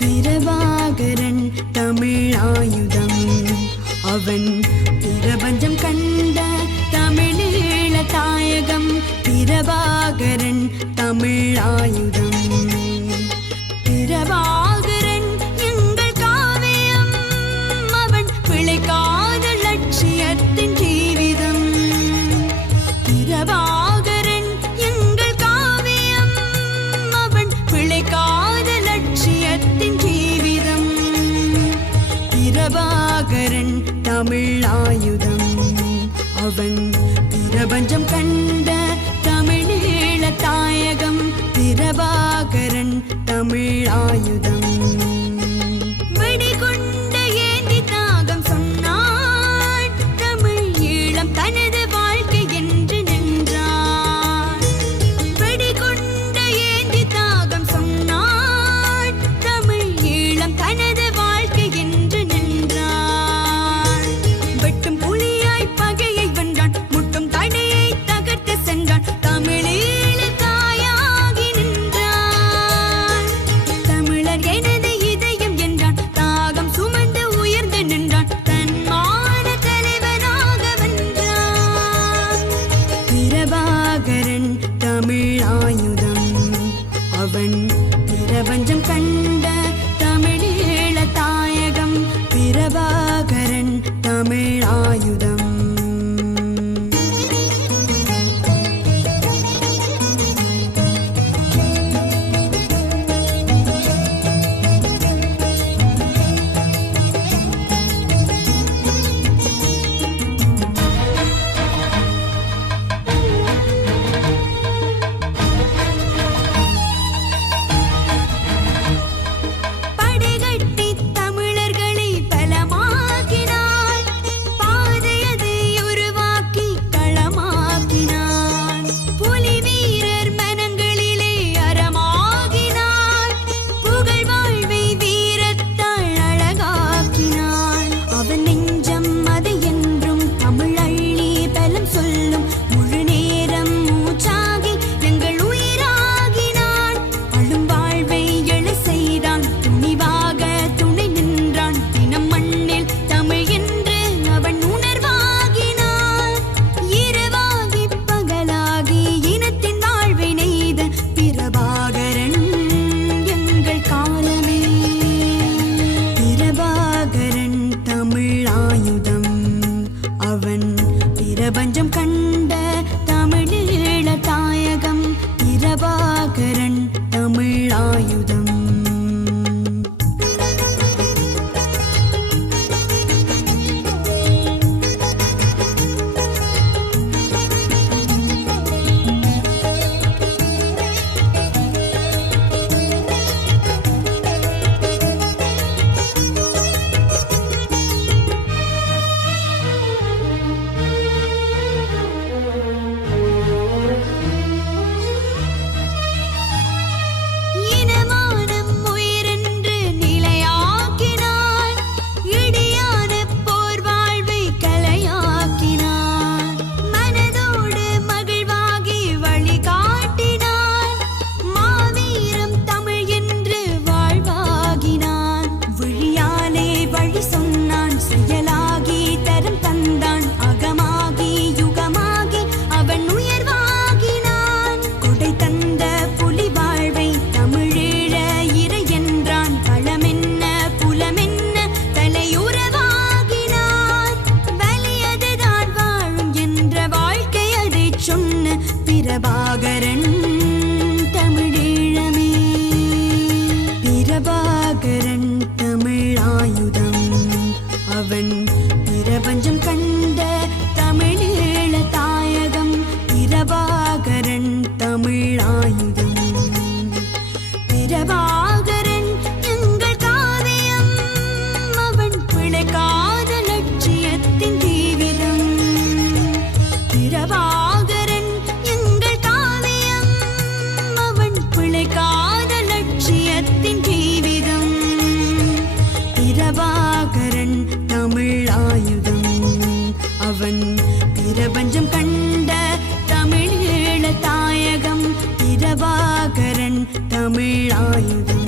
பிரபாகரன் தமிழாயுதம் அவன் பிரபஞ்சம் கண்ட தமிழீழ தாயகம் பிரபாகரன் தமிழாயுதம் பிரபாகரன் எங்கள் காவியம் அவன் பிழைக்காத லட்சியத்தின் ஜீவிதம் பிரபாகரன் எங்கள் காவியம் அவன் பிழைக்காத லட்சியத்தின் ஜீவிதம் பிரபாகரன் தமிழாயுதம் அவன் பிரபஞ்சம் கண்ட தமிழீழ தாயகம் பிரபாகரன் தமிழாயுதம் வெடிகொண்ட ஏந்தி தாகம் சொன்னான் தமிழ் ஈழம் தனது வாழ்க்கை என்று நின்றான் வெடிகொண்ட ஏந்தி தாகம் சொன்னான் தமிழ் ஈழம் தனது வாழ்க்கை என்று நின்றான் வெட்டும் புலியாய் பகையை வென்றான் முட்டும் தடையை தகர்த்து சென்றான் தமிழீழ தாயாகி நின்றான் தமிழர் எனது இதயம் என்றான் தாகம் சுமந்து உயர்ந்து நின்றான் தன்மான தலைவனாக வென்றான் பிரபாகரன் தமிழாயுதம் அவன் பிரபஞ்சம் கண்ட தமிழீழ தாயகம் பிரபாகரன் தமிழாயுதம் படைகட்டி தமிழர்களை பலமாக்கினான் பாதையதை உருவாக்கி களமாக்கினான் புலி வீரர் மனங்களிலே அறமாகினான் புகழ் வாழ்வை வீரத்தால் அழகாக்கினான் அவன் நெஞ்சம் அது என்றும் தமிழ் அள்ளி பலம் சொல்லும் முழு நேரம் மூச்சாகி எங்கள் உயிராகினான் அழும் வாழ்வை எழ செய்தான் துணிவாக துணை நின்றான் தினம் மண்ணில் தமிழ் என்று அவன் உணர்வாகினான் இரவாகி பகலாகி இனத்தின் வாழ்வை நெய்த பிரபாகரன் எங்கள் காலமே பிரபாகரன் தமிழாயுதம் அவன் பிரபஞ்சம் கண்ட தமிழீழ தாயகம் பிரபாகரன் தமிழாயுதம் இனமானம் உயிரென்று நிலையாக்கினான் இடியான போர் வாழ்வை கலையாக்கினான் மனதோடு மகிழ்வாகி வழிகாட்டினான் மாவீரம் தமிழ் என்று வாழ்வாகினான் விழியாலே வழி சொன்னான் செயலாகி தரம் தந்தான் அகமாகி யுகமாகி அவன் உயர்வாகினான் கொடை தந்த புலி வாழ்வை தமிழீழ இறை என்றான் களமென்ன புலமென்ன தலையுறவாகினான் வலியதுதான் வாழும் என்ற வாழ்க்கை அதை சொன்ன பிரபாகரன் தமிழீழமே பிரபாகரன் தமிழாயுதம் அவன் பிரபஞ்சம் கண்ட தமிழீழ தாயகம் பிரபாகரன் தமிழாயுதம் பிரபாகரன் எங்கள் காவியம் அவன் பிழைக்காத லட்சியத்தின் ஜீவிதம் பிரபாகரன் எங்கள் காவியம் அவன் பிழைக்காத லட்சியத்தின் ஜீவிதம் பிரபாகரன் தமிழாயுதம் அவன் பிரபஞ்சம் கண்ட தமிழீழ தாயகம் பிரபாகரன் தமிழாயுதம்